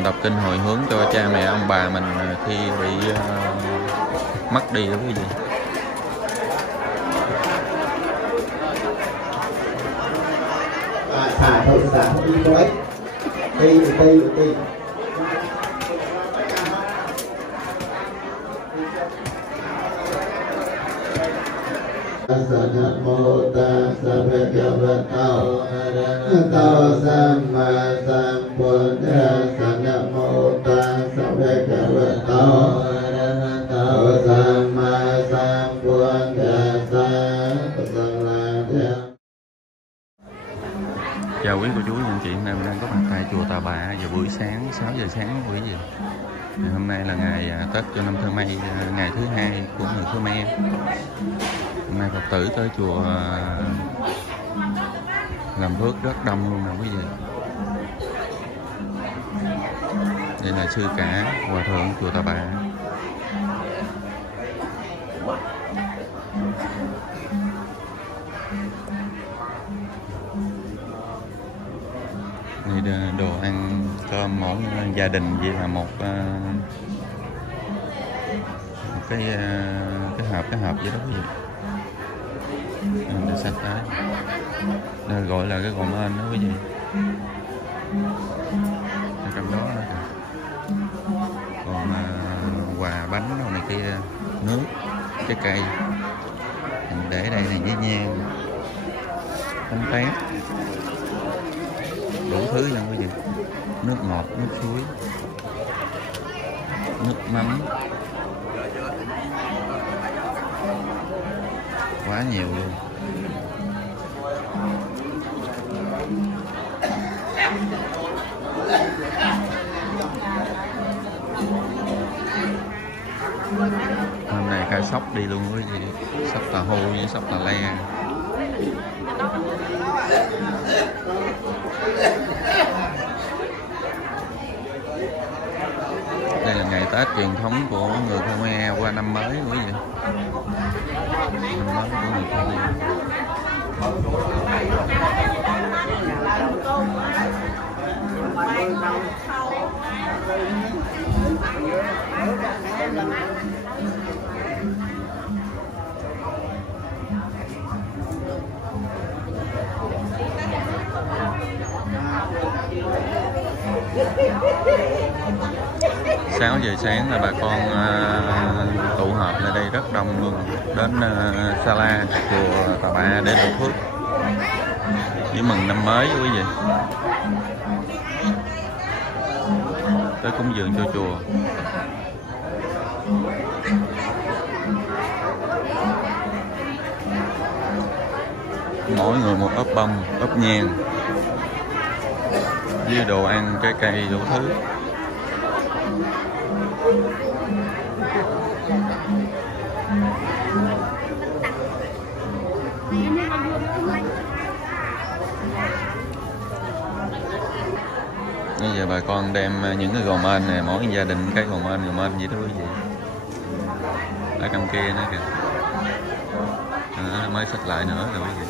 đọc kinh hồi hướng cho cha mẹ ông bà mình khi bị mất đi đó quý vị. Xả thôi đi có ích. Ti. Nam mô Tassa Bhagavato Arahato Samma Sambuddhassa. Nam mô Tassa Bhagavato Arahato Samma Sambuddhassa. Chào quý cô chú và anh chị, hôm nay mình đang có mặt tại chùa Tà Bà vào buổi sáng 6 giờ sáng quý vị. Hôm nay là ngày Tết cho năm Thơ Mây, ngày thứ 2 của người Khmer. Hôm nay Phật tử tới chùa làm phước rất đông luôn nè quý vị. Đây là sư cả hòa thượng chùa Tà Bà. Đây đồ ăn cơm mỗi gia đình vậy là một cái hộp vậy đó quý vị. Để sách tới. Đây gọi là cái gồm ên đó quý vị. Ở trong đó nữa kìa. Còn quà bánh đồ này kia, nước, trái cây. Mình để đây này với nhang, bánh tét, đủ thứ nha quý vị. Nước ngọt, nước suối, nước mắm, quá nhiều luôn. Hôm nay khai sóc đi luôn quý vị, sóc tà hô với sóc tà le. Đây là ngày Tết truyền thống của người Khmer qua năm mới quý vị. Năm mới của người Khmer. Sáu giờ sáng là bà con tụ họp lại đây rất đông luôn, đến Sala chùa Tà Bà để đổ phước với mừng năm mới quý vị, tới cúng dường cho chùa. Mỗi người một ốp bông, ốp nhang với đồ ăn, trái cây đủ thứ. Bây giờ bà con đem những cái gồm ên này, mỗi gia đình cái gồm ên vậy đó quý vị. Ở trong kia nữa kìa. Mới xách lại nữa rồi quý vị.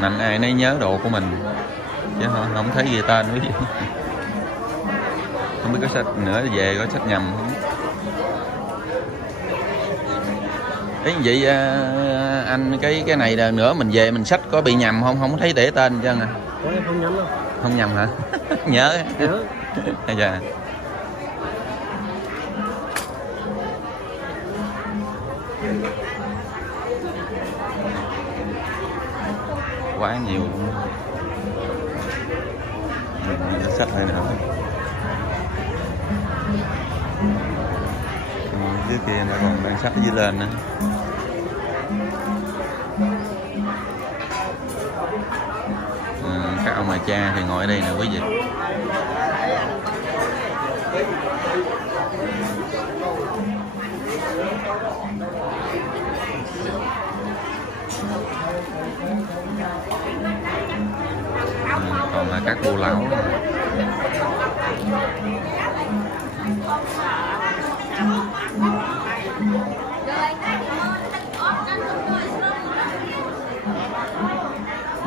Mạnh ai nấy nhớ độ của mình chứ không thấy ghi tên quý vị. Không biết có sách nữa về có sách nhầm không? Ý vậy anh cái này là nữa mình về mình sách có bị nhầm không thấy để tên chứ nè. Không nhầm đâu. Không nhầm hả? Nhớ. Dạ. Quá nhiều luôn. Mình sách lại nữa. Dưới kia nó còn đang sách dưới lên nữa. Các ông bà cha thì ngồi ở đây nè quý vị. Còn là các cô lão.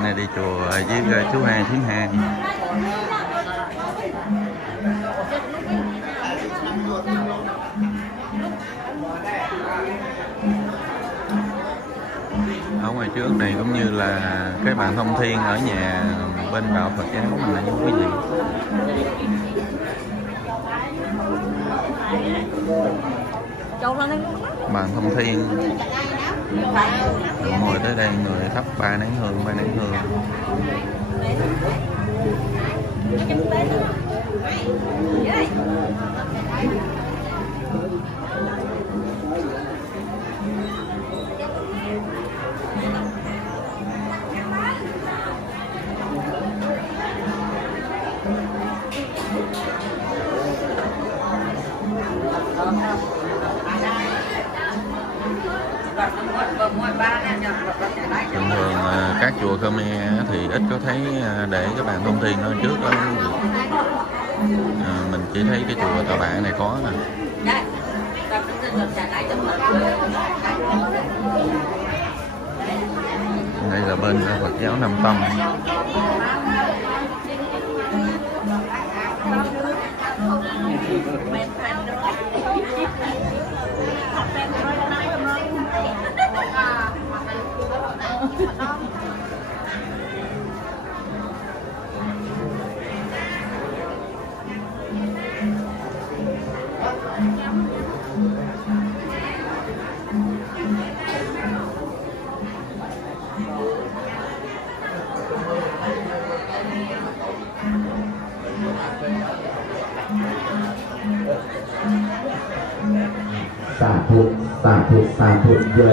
nay đi chùa với chú hai thím hai. Ở ngoài trước này cũng như là cái bàn thông thiên ở nhà bên đạo Phật giáo mình là như quý vị. Bàn thông thiên, ngồi tới đây người thắp ba nén hương. Thường thường các chùa Khmer thì ít có thấy để cái bàn thông thiên ở trước đó. Mình chỉ thấy cái chùa Tà Bạ này có nè. Đây là bên Phật giáo Nam Tông.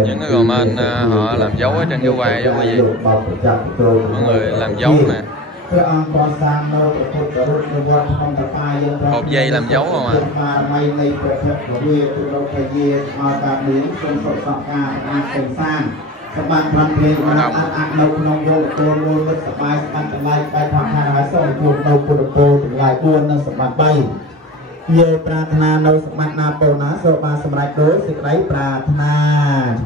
Những cái comment họ làm dấu ở trên cái quai đó quý vị. Mọi người làm dấu nè. Hộp dây làm dấu không ạ? Ye Prathana nâu sạch mặt na bồ ná sô ba sâm rạch đối sạch đấy Prathana.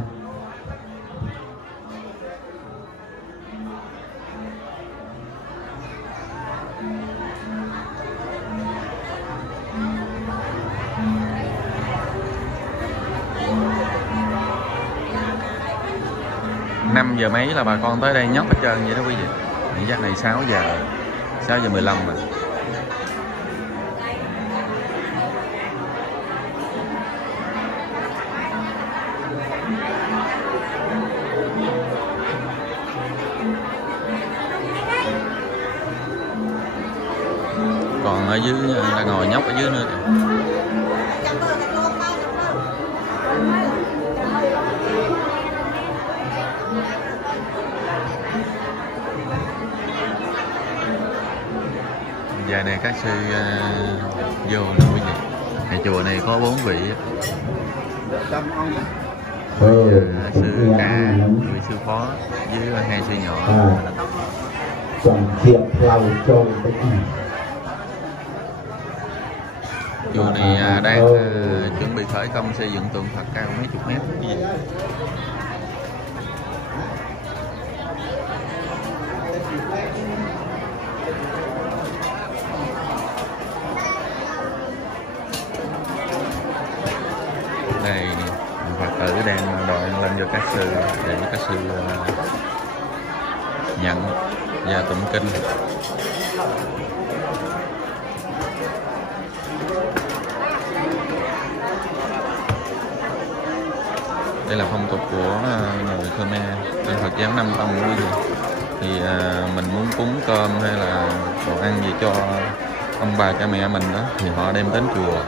Năm giờ mấy là bà con tới đây nhóc hết trơn vậy đó quý vị. Hiện chắc này 6 giờ 15 rồi. Còn ở dưới đang ngồi nhóc ở dưới nữa kìa. Giờ này các sư vô nè quý vị. Này chùa này có 4 vị. Sư Ca, người sư phó với 2 sư nhỏ. Chùa này đang chuẩn bị khởi công xây dựng tượng Phật cao mấy chục mét gì. Đây Phật tử đang đợi lên cho các sư để các sư nhận và tụng kinh. Đây là phong tục của người Khmer, bên Phật giáo Nam Tông quý vị. Thì mình muốn cúng cơm hay là đồ ăn gì cho ông bà cha mẹ mình đó thì họ đem đến chùa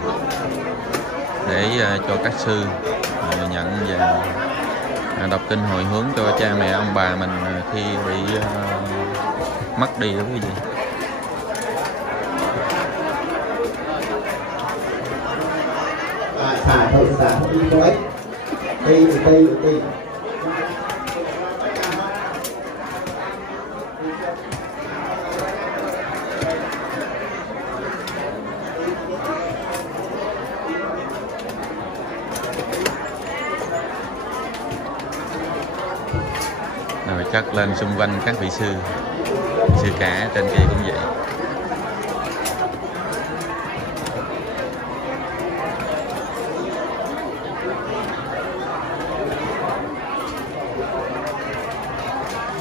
để cho các sư nhận và đọc kinh hồi hướng cho cha mẹ ông bà mình khi bị mất đi đó quý vị. Xả thôi đi có ích. Đi. chất lên xung quanh các vị sư cả trên kia cũng vậy.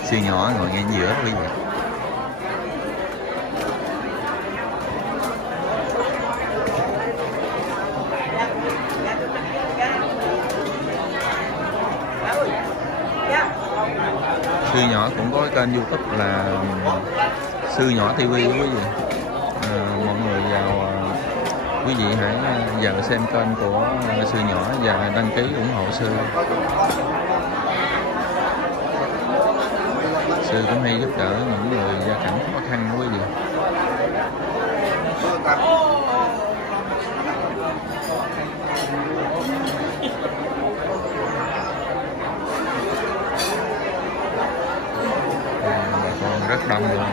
Sư nhỏ ngồi ngay giữa quý vị. Sư nhỏ cũng có kênh YouTube là Sư Nhỏ TV quý vị. Mọi người vào quý vị hãy vào xem kênh của Sư Nhỏ và đăng ký ủng hộ sư. Sư cũng hay giúp đỡ những người gia cảnh khó khăn quý vị. Bà con rất đông luôn.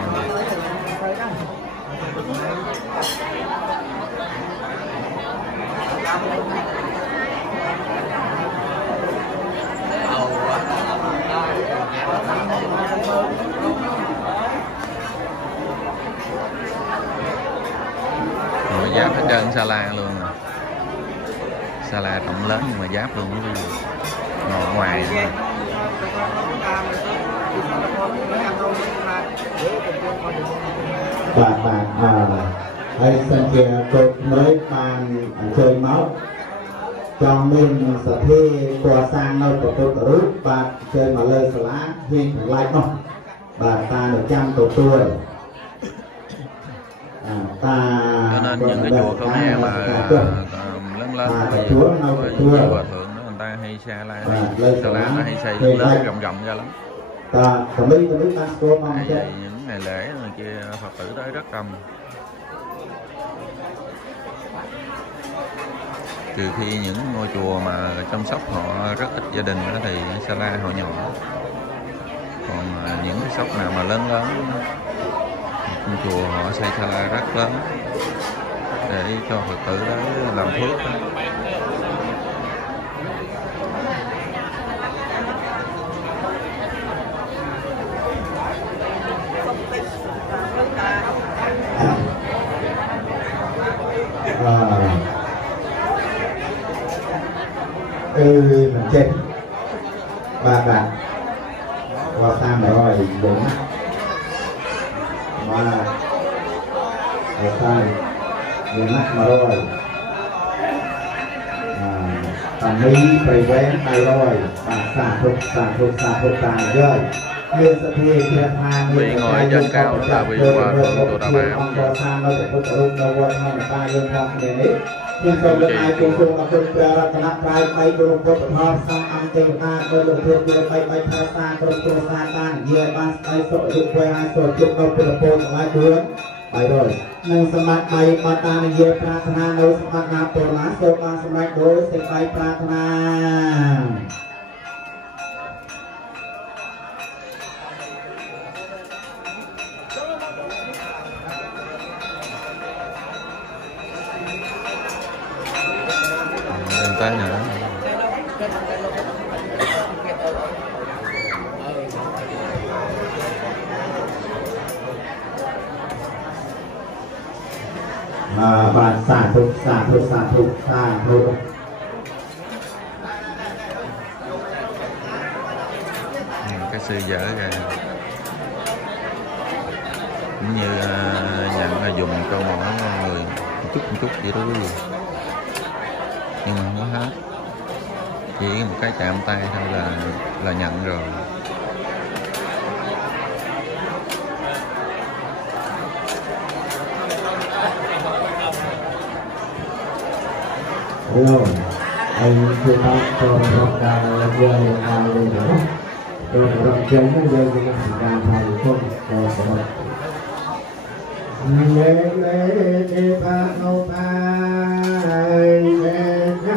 Rồi giáp hết trơn sala luôn rồi. Sala rộng lớn nhưng mà giáp luôn quý vị. Ngồi ngoài nữa. Bạn hay sân kia cột mới bàn chơi máu cho mình sẽ thi qua sang nơi của tôi rút bạn chơi mà lời sả lá hiên thằng lại không bạn ta 100 tuổi ta cho nên những cái chùa Khmer mà lớn lớn hòa thượng đó người ta hay xa la nó hay xây lớn rộng ra lắm. Hay vậy, những ngày lễ này kia Phật tử tới rất đông. Trừ khi những ngôi chùa mà chăm sóc họ rất ít gia đình đó thì sala họ nhỏ. Còn những cái shop nào mà lớn lớn chùa họ xây sala rất lớn để cho Phật tử tới làm phước đó. Mình chết ba bạn vào sang rồi bốn mà vào sang bốn mắt mà rồi tầm ní phải vén tay rồi xả thuộc rồi nguyên sự thi kia tham vị ngồi trên cao đó là vị hòa thượng Tù Đà Bà. Nhưng không được ai cùng chung ở phương trời ra cân trai bay của lục quốc hợp sang ăn tình ta với lục thương đưa bay bay theo xa trong chung xa tan nhiều ban tay sổ dụng quay hai sổ chung đâu của lục quốc lại hướng bay rồi nâng sâm bát bay bà ta này dễ prarthana nấu sâm bát na tổ lá sổ ban sâm bát đối sẽ bay prarthana. Tới nữa. Bạn xả thục cái sư dở ra cũng như nhận là dùng cho mỗi người một chút vậy đó quý vị, nhưng mà không có hết, chỉ một cái chạm tay thôi là nhận rồi. Hello, anh chưa có cho học đàn vừa đàn vừa nữa, rồi học chân nó vừa cái sự đàn thành không có lê lê ba nô ba lê ta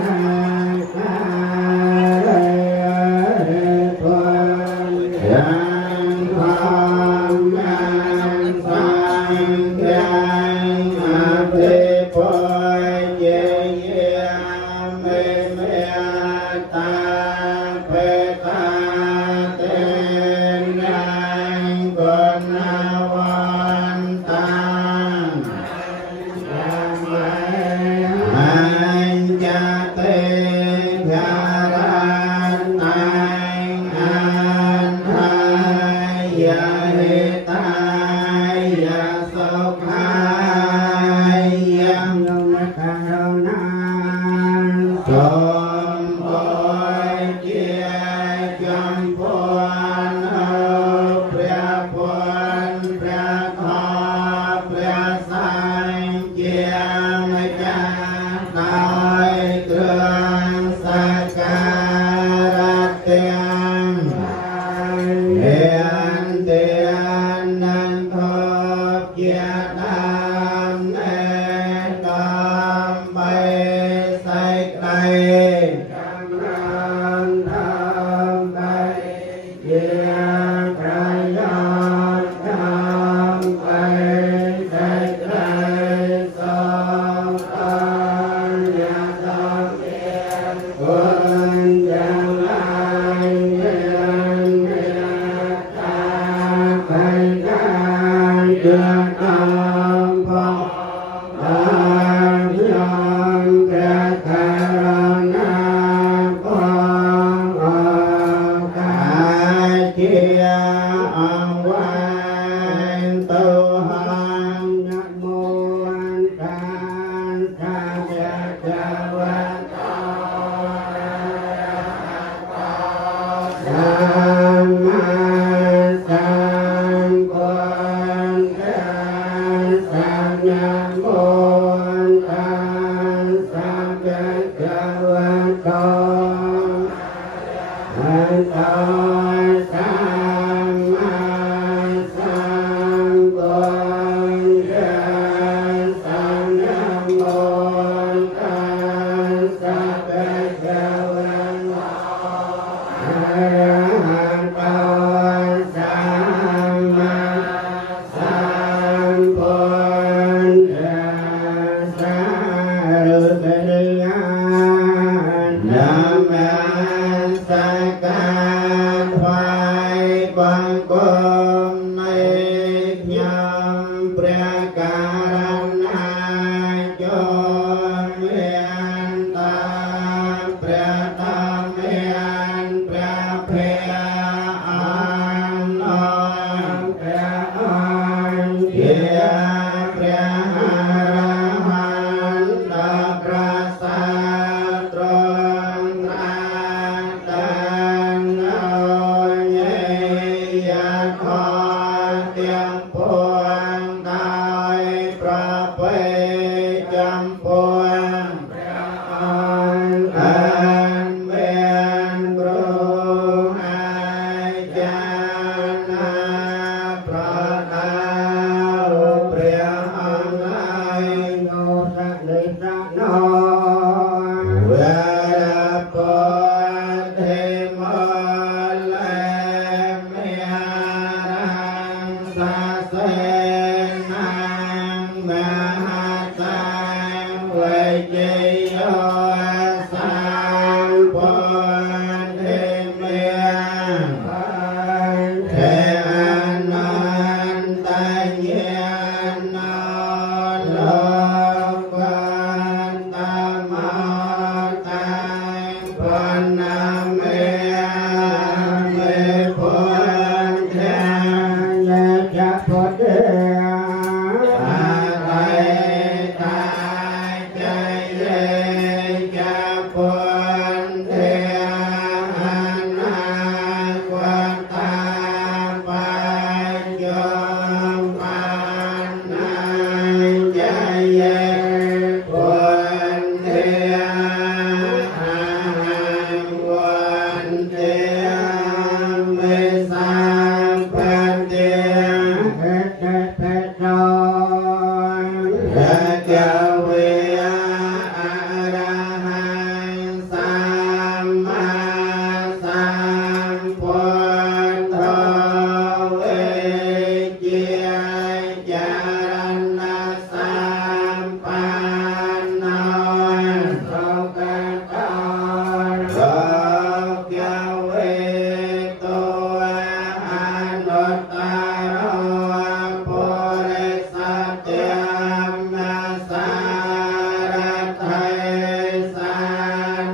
ส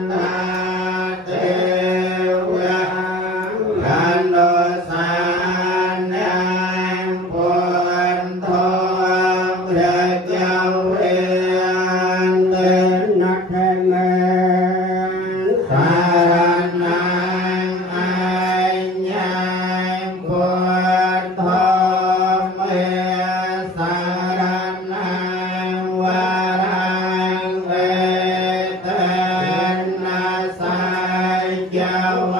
Hãy subscribe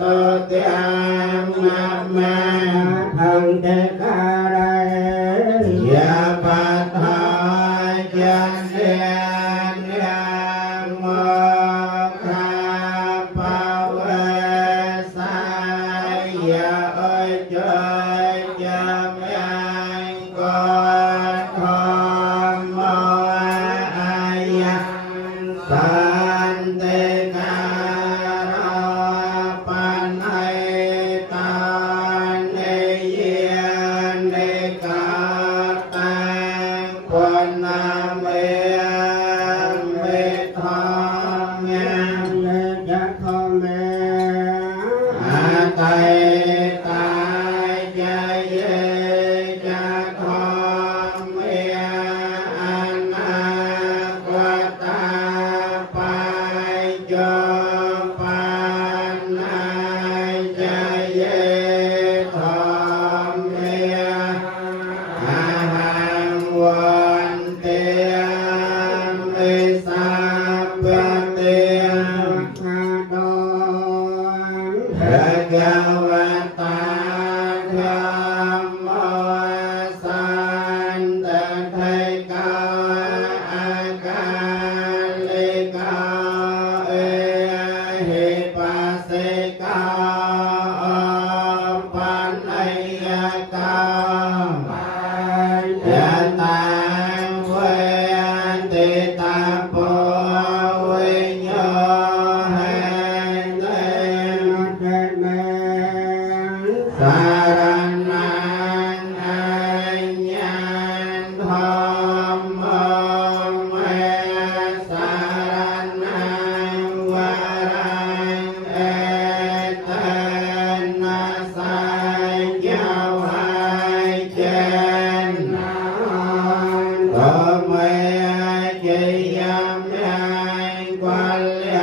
cho kênh Ghiền Mì Gõ để không bỏ lỡ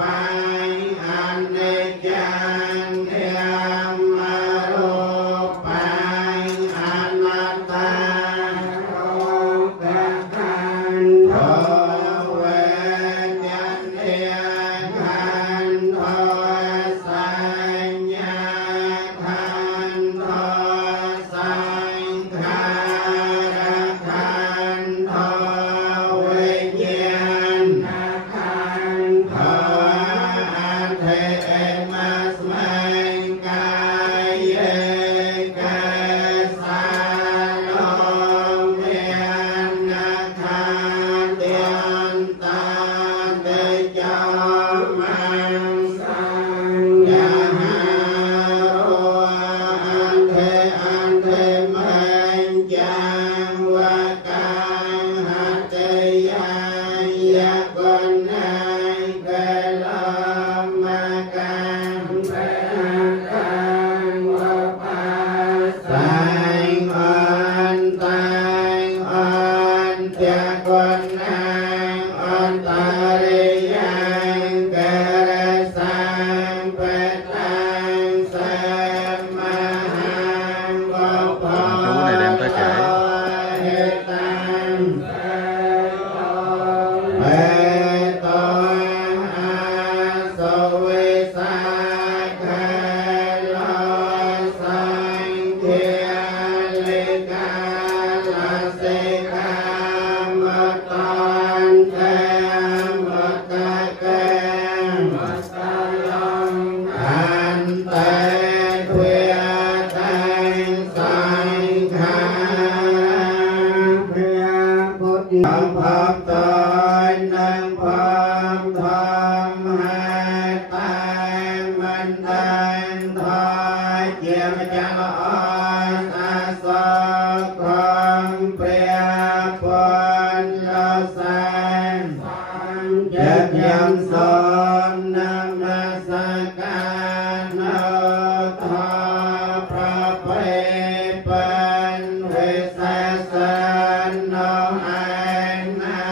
Bye. Chất nhân son nam sa ca nô tha pra pe pan ve sa san nô an na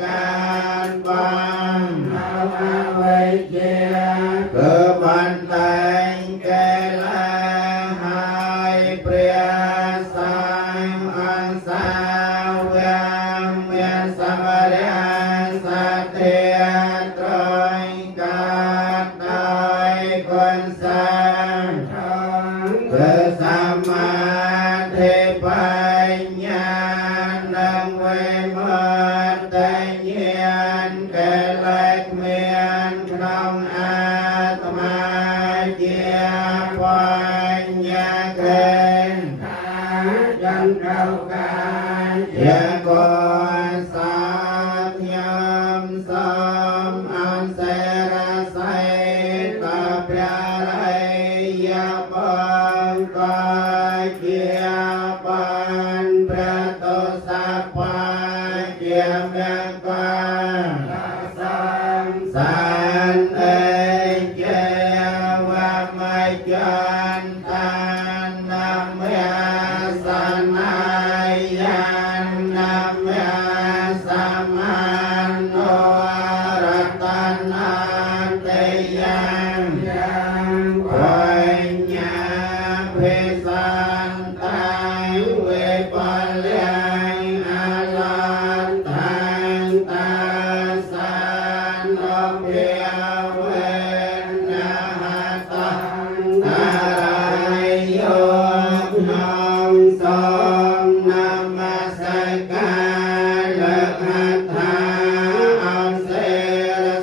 can bang na ve chia cơ ban tay kê la hai priya sang an sa vyam vyam samaria sa tia trôi ca đại quân sang cơ sama thế bạch nha nâng về mất tây nhiên kê lệch miền trong atma chia bạch nha kênh chân rau ca chia con sát nhâm sâm an se ra say ta pia rai ya bang ca chia ban prato sa pa chia miang ca san ê chia va mai chân tan nam ya san ai yan nam ya saman no ratana te yang quay nhà phê san tai về ban liang a lan tan ta san no pia ven na ha tan ai yo nam som nam sa ca lực tha an se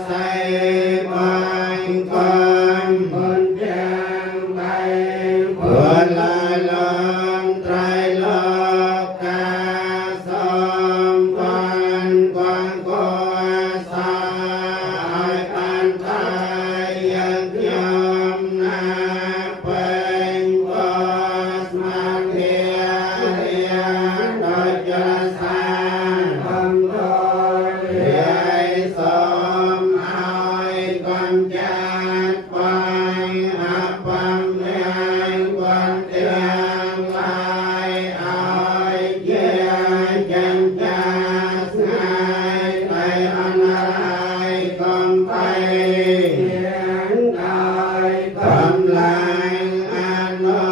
say ban con con trang bay quân la long trai lộc ca som quan quan qua sa ai an tai yang nhâm na pen was ma kia đôi cho sa không đôi ai som ai con chát quay apam ai quan tiếng lai ai chia chân cha sai tay an ai con tay tiếng ai cầm lại an no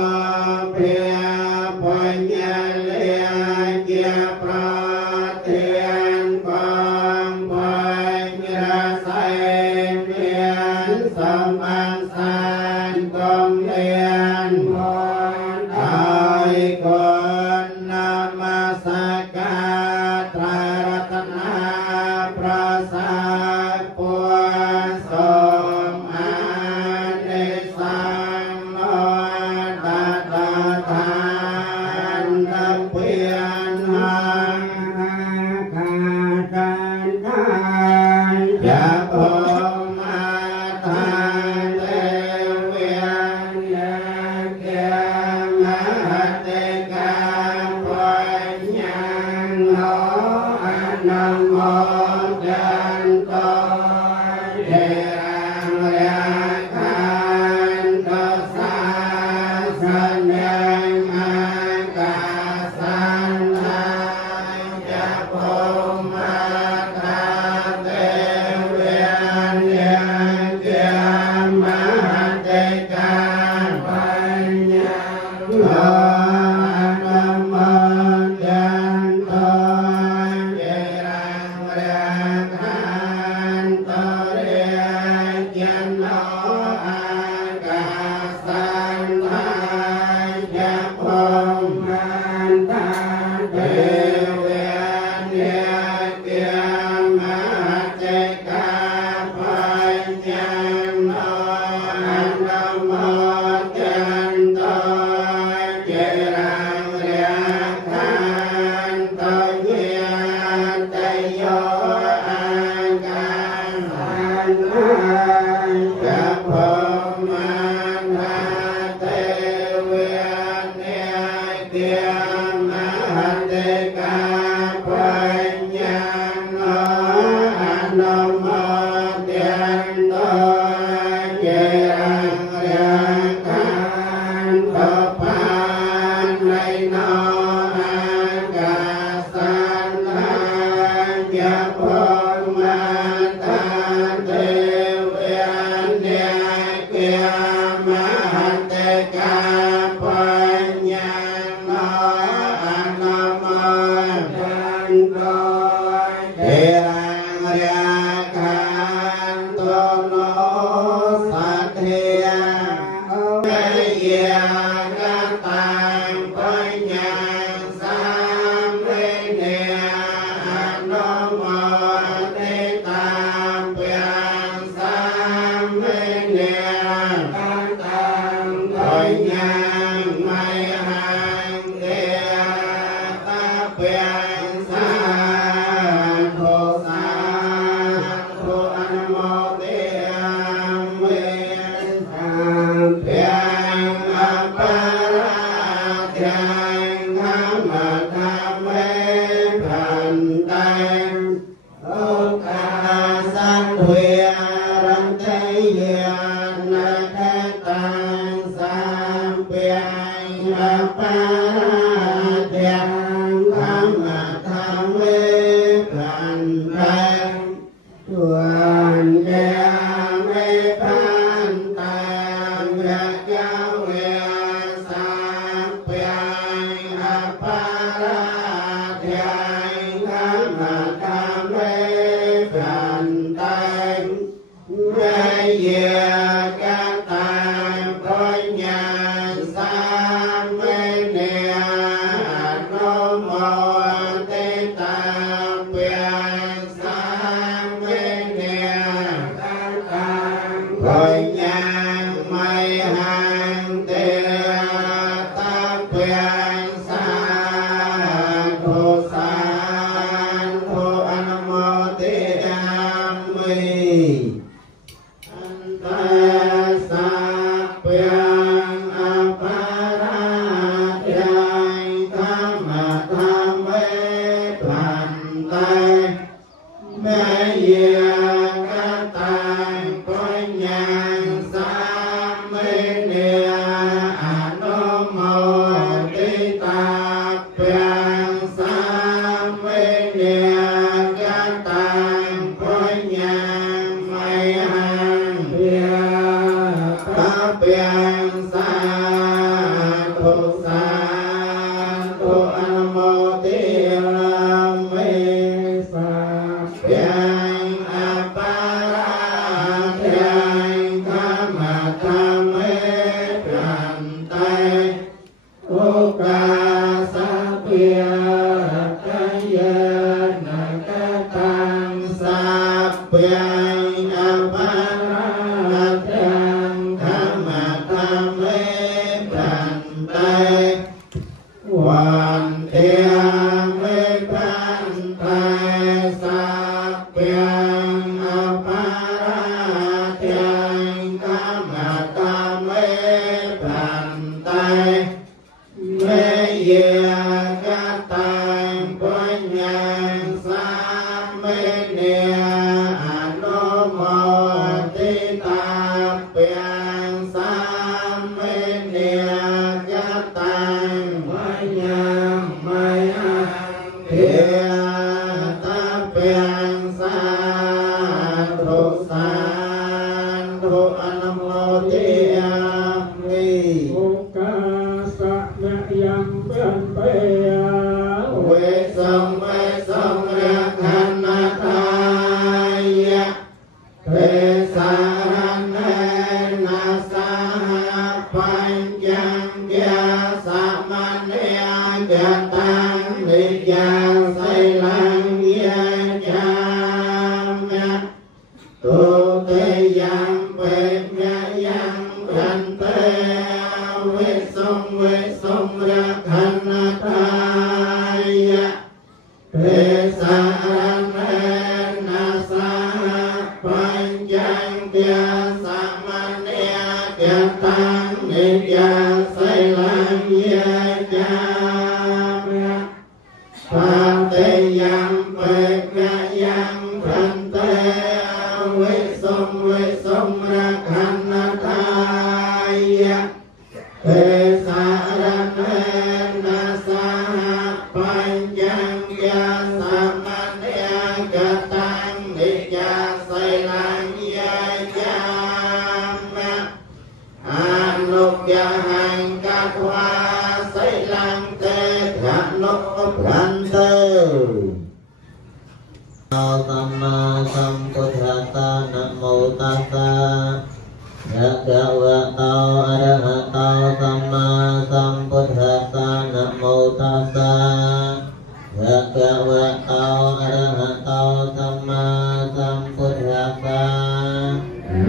pia ponya lia chia pra thiên quang quay ra say miên sâm an san công liên ai con nam sa ca tra ratana prasad pua som an ni sang no ta ta than nam pian hang ca can ya om a than te viên ya kia ma te ca quay nhang nó nam mô chân tôi điện ra can cơ sa san yang a ca san lai cha phô ma ta te viên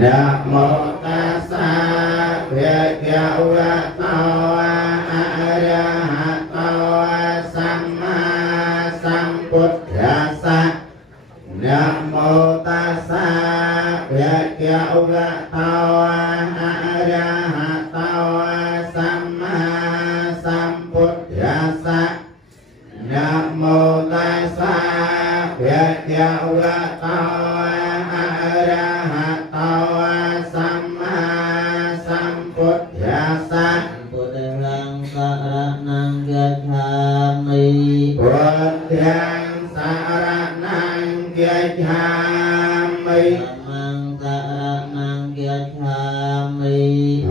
Nam mô มิมังสารนังเกียรชามิ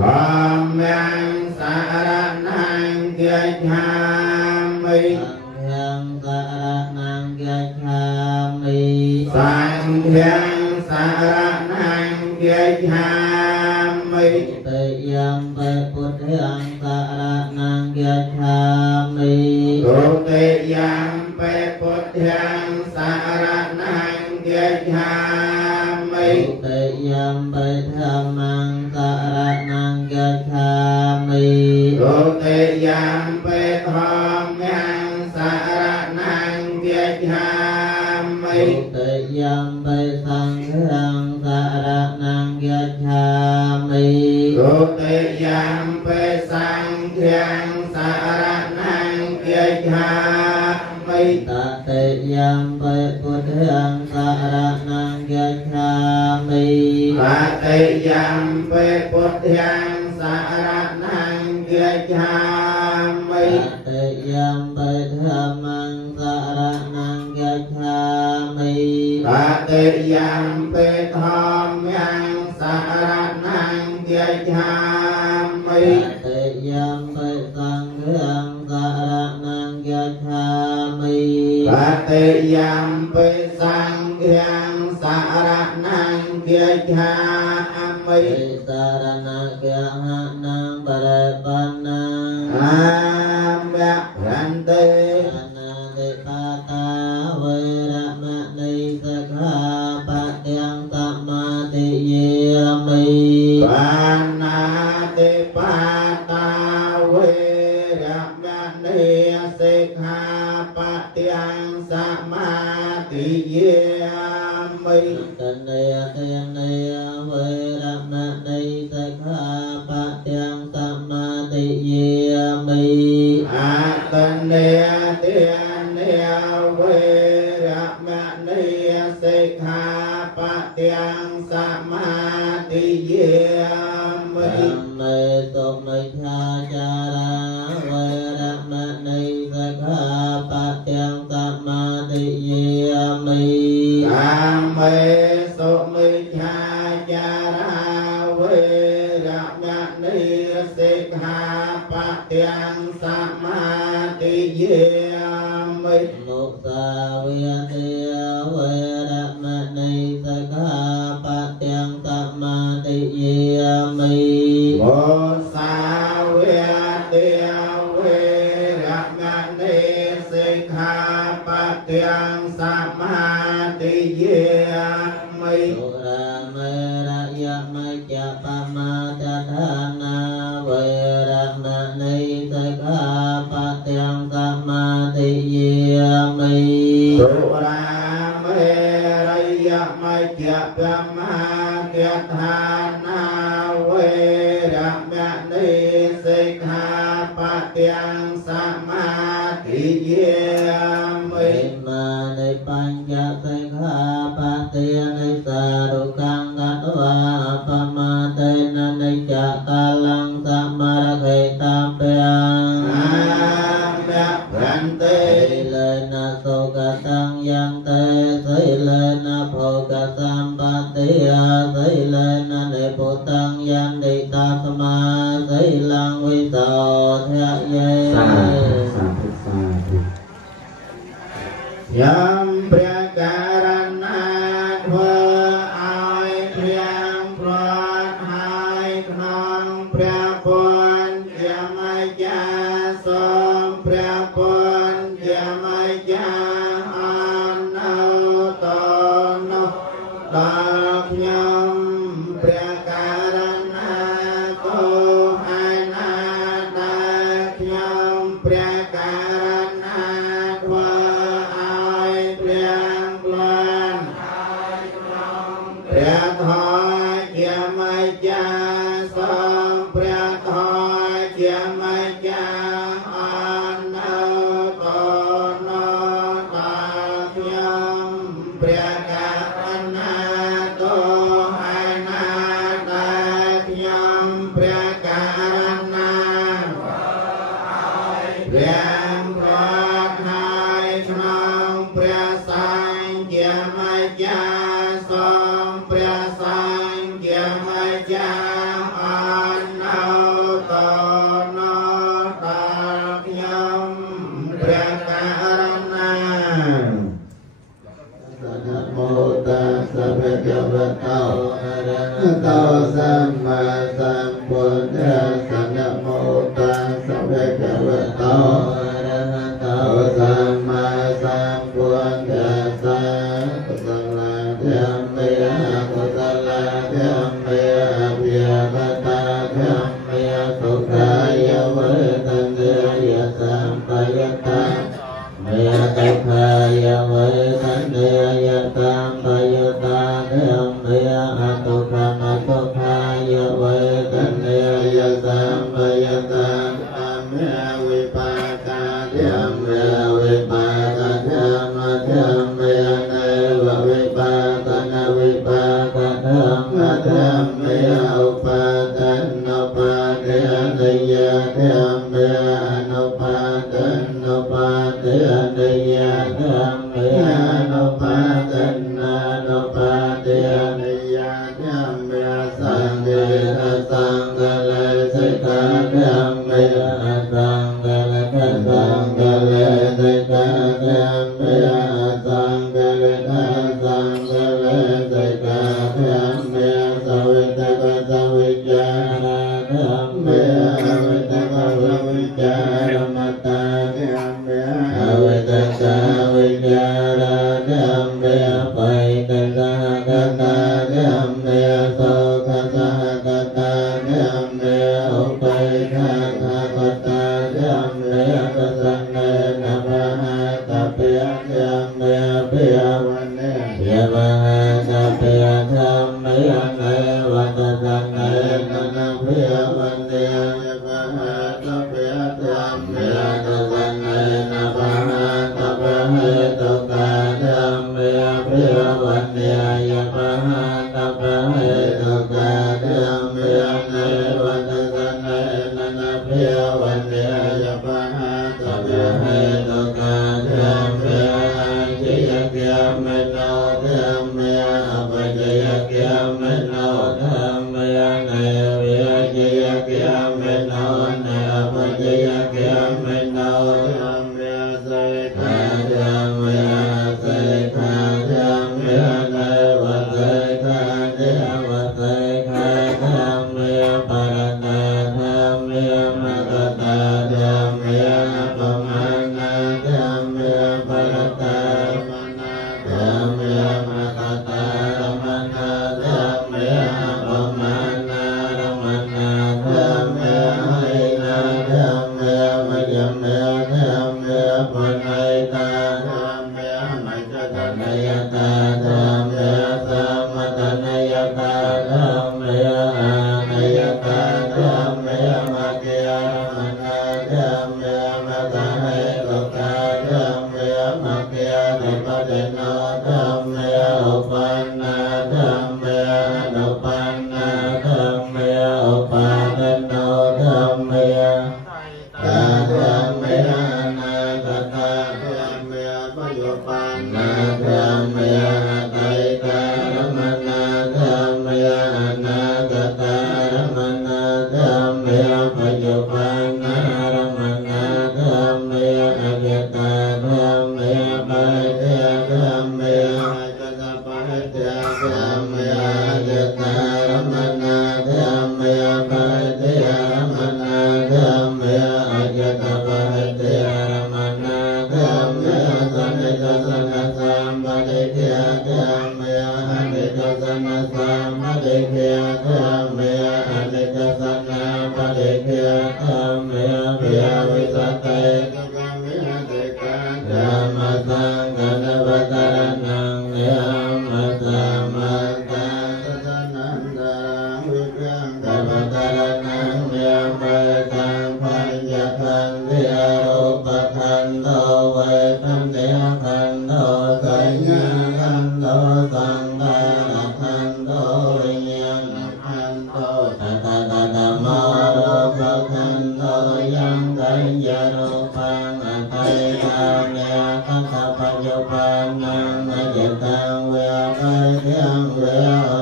ธรรมังสารนังเกียรชามิสังฆังสารนังเกียรชามิสังฆังสารนังเกียรชามิเตยัมเปพุทธังสารนังเกียรชามิตุเตยัมเปพุทธังสารนังเกียรชามิตุเตยัมเปธัมมังสารนังเกียรชามิตุเตยัมเปธัมมังสารนังเกียรชามิตุเตยัมเปสังฆังสารนังเกียรชามิตุเตยัมเปสังฆังสารนังเกียรชามิตเตยัมเปพุทธังสารนังเกียรชามิตเตยัมเปพุทธังสารนังเกียรชามิตเตยัมเปธัมมังสารนังเกียรชามิตเตยัมเปธัมมังสารนังเกียรชามิตเตยัมเปสังฆังสารนังเกียรชามิตเตยัมเปสังฆังสารนังเกียรชามิสารนังเกียรนังปะเรปันนังอาเมะรันเตนาติปาตาเวระมะนิสักขาปะเตียงสัมมาติเยมิปานาติปาตาเวระมะนิสักขาปะเตียงสัมมาติเยมิตเนเตเนเวระมะนิสักขาปะเตียงสัมมาติเยมิอาตเนเตเนเวระมะนิสักขาปะเตียงสัมมาติเยมิเมตุมิชาจาราเวระมะนิสักขาปะเตียงสัมมาติเยมิกามเมสุมิชาจาราเวระมะนิสิกขาปะเตียงสัมมาติเยมิมุสาวะเตเวระมะนิสิกขาปะเตียงสัมมาติเยมิมุสาวะเตเวระมะนิสิกขาปะเตียงสัมมาติเยมิสุราเมระยะมัจจปมาจทานาเวระมะนิสิกขาปะเตียงสัมมาติเยมิสุราเมระยะมัจจปมาจทานาเวระมะนิสิกขาปะเตียงสัมมาติเยมิมาในปัญจสิกขาปะเตียงในสารุกังกัตวาปมาเตนะในจักกาลังสัมมาระเขตาเปียงอาเมะรันเตเลนะโสกตังยังเตสิเลนะโภกสัมปติยาสิเลนะเนปุตังยันติตาสมาสิลังวิโสทะเยยัมเปรียการณาเวอไอเพียงปลอดหายคลองเปรียปนยาไม่จาสมเปรียปนยาไม่จาอันเอาตนดอกยมเปรียการณาโกให้นาดายมเปรียการณาเวอเปรียงปลอนเปรียถอยเกี่ยไม่จาสมเปรียถอยเกี่ยไม่จาอันเอาตนตายมเปรียการณาโตให้นาดายมเปรียการณาเปรียงปลอดหายครองเปรียสังเกี่ยไม่จาสม Hãy subscribe cho kênh Ghiền Mì Gõ để không bỏ lỡ Hãy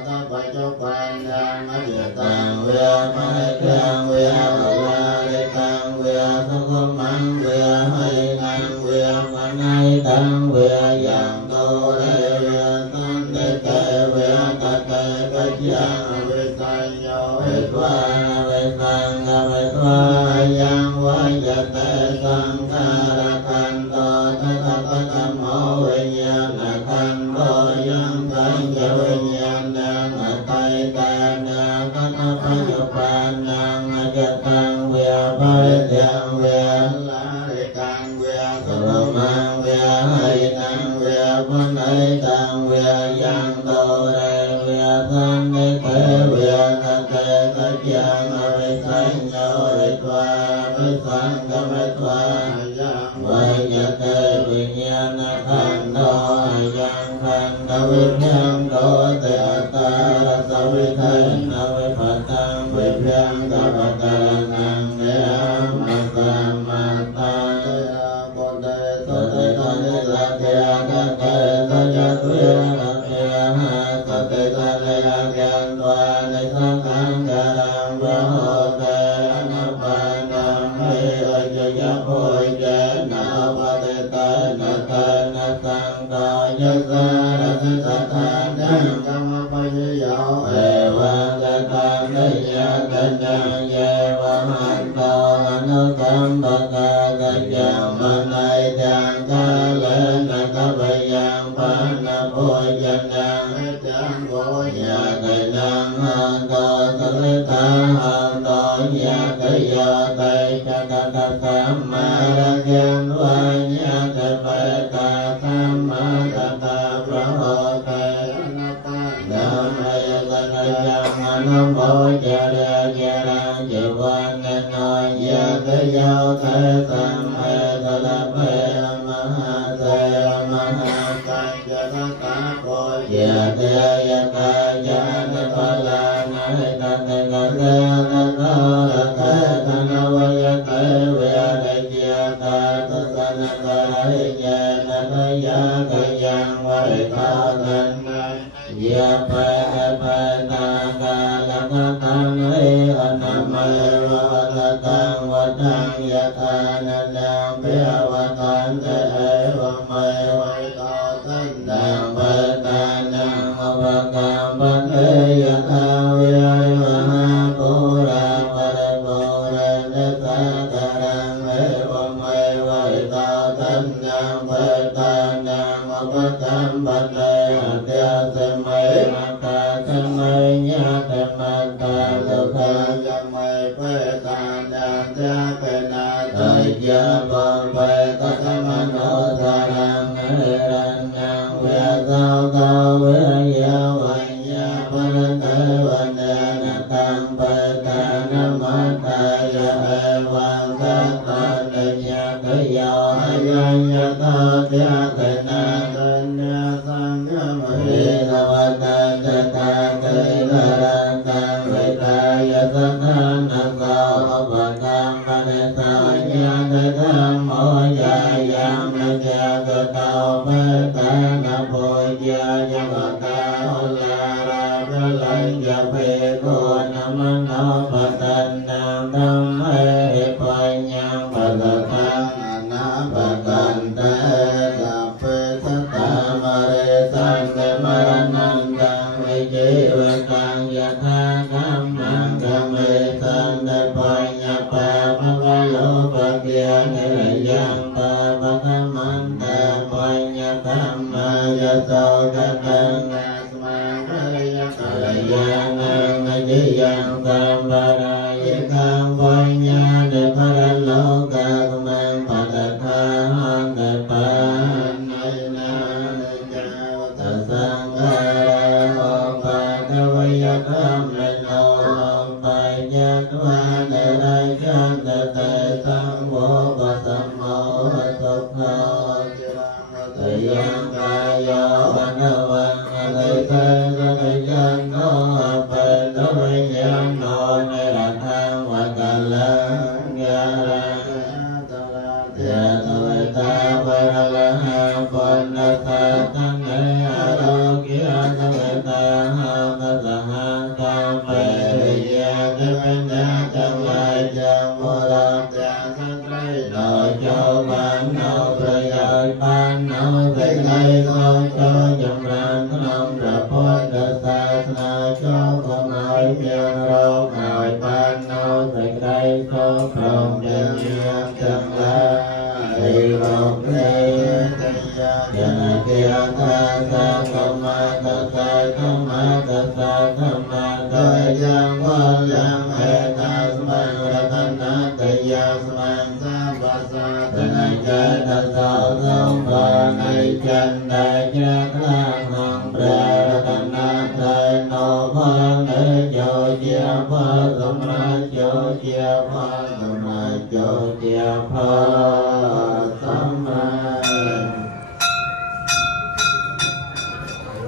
subscribe cho kênh Ghiền Mì Gõ để không bỏ lỡ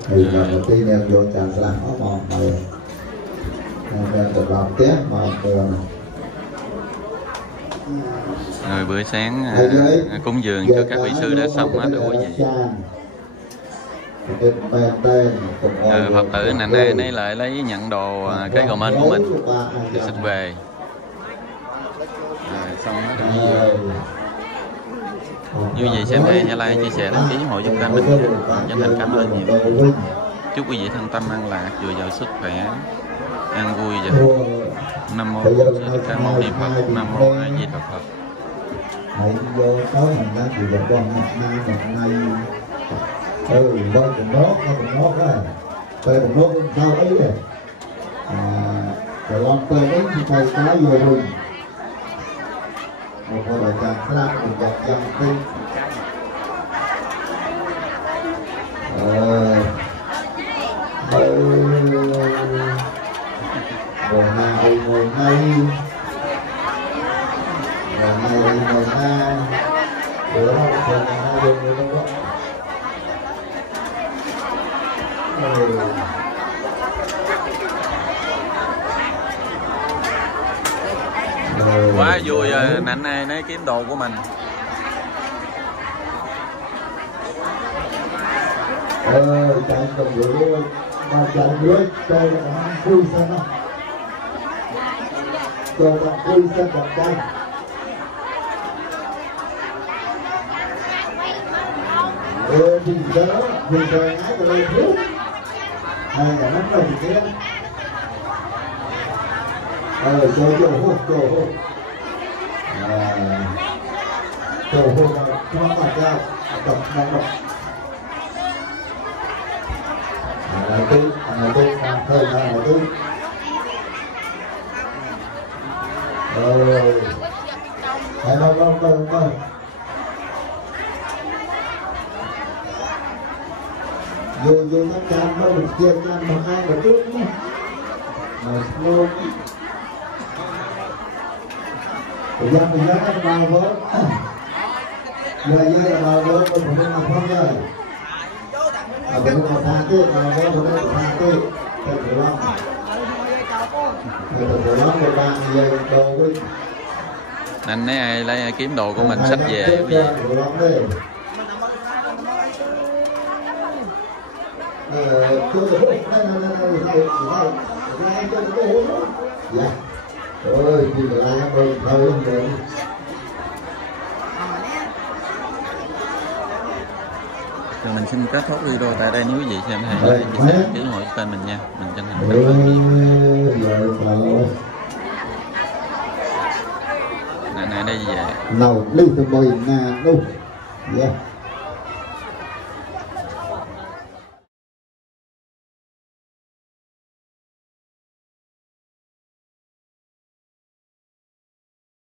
Thì lần đầu tiên em vô tràn sẵn áo mòn này em được làm test mà thường rồi bữa sáng cúng dường cho các vị sư đã xong hết rồi quý vị. Phật tử nãy nay nấy lại lấy nhận đồ cái comment của mình để xách về. Xong hết rồi. Như vậy xem thì like, chia sẻ, đăng ký ủng hộ giúp kênh mình. Chân thành cảm ơn nhiều. Chúc quý vị thân tâm an lạc, dồi dào sức khỏe, an vui và hạnh phúc. Nam mô Bổn Sư Thích Ca Mâu Ni Phật. Nam mô A Di Đà Phật. hãy vô tối mình đang chịu được con một nay con cùng nốt đó tôi cùng nốt sao ấy rồi rồi con tôi ấy thì cây cá vô rừng một con đại tràng sát một dọc dòng tinh rồi nào ngồi ngay rồi này ngồi ra rồi đó rồi này dùng người đó quá vui rồi, nãy nay lấy kiếm đồ của mình. Chạy cầm rưỡi mà chạy rưỡi chơi là vui sao đó cho bạn vui sao bạn chạy thì giờ ngái của đây thiếu này cả nó rồi thì kia cho hô cho mặt ra đập này tôi làm thời này tôi hãy đâu vô nó cam nó được kia cam một hai một chút nhé slow bây giờ mình đã vào với giờ vào với tôi cũng làm không rồi mình cũng tha tiếp vào với mình cũng tha tiếp tôi lắm một bạn về đồ đi anh ấy ai lấy kiếm đồ của mình xách về. Chưa được đây anh cho cái hố đó. Dạ. Ôi, thì lại nó bơi thôi không được. Rồi mình xin kết thúc video tại đây, nếu quý vị xem hay chia sẻ chứ ủng hộ kênh mình nha. Mình chân thành cảm ơn. Nè đây về. Nào lưu cho bơi nè, đâu. Dạ.